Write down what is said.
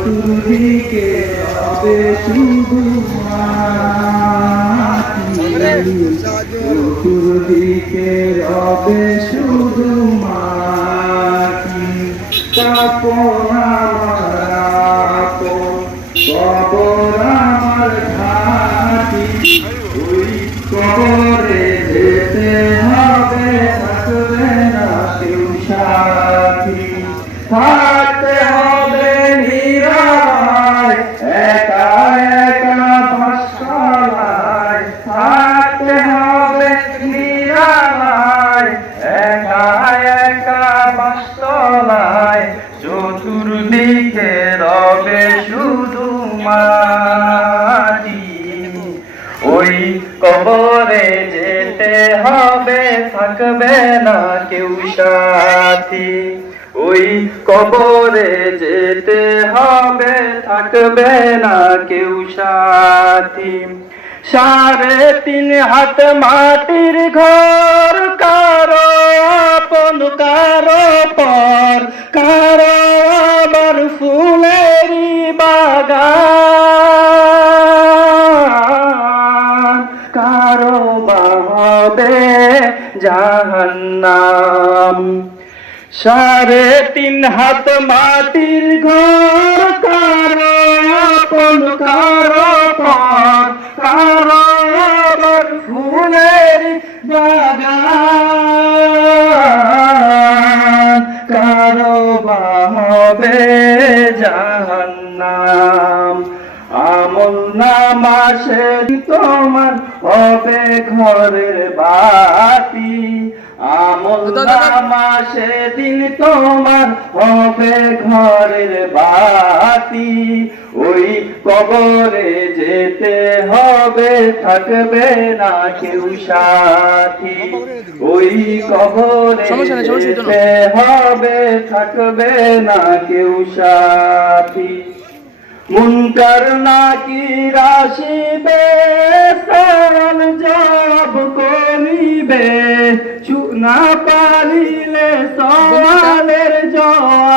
চতুর্দিকে হবে শুধু চতুর্দিকে রবে শুধু মাটি? আপন, কবর আমার ঘাটি ওই কবরে না কেউ সাথী বাস্তলায় চতুর্দিকে রবে শুধু মাটি। ওই কবরে যেতে হবে, থাকবে না কেউ সাথী। ওই কবরে যেতে হবে, থাকবে না কেউ সাথী। সাড়ে তিন হাত মাটির ঘর, কারও বাবে জাহান্নাম। সাড়ে তিন হাত মাটির ঘর, কারও আপন, কারও কারও ফুলের বাগান। কারও বাহবে আমল নামাসে তোমার হবে ঘরের বাতি। আমল নামাসে দিন তোমার হবে ঘরের বাতি। ওই কবরে যেতে হবে থাকবে না কেউ সাথী। ওই কবরে যেতে হবে থাকবে না কেউ সাথী। মুনকার নাকি রাশিবে সরল জব করিবে। চুনা পারিলে সওয়ালের জবাব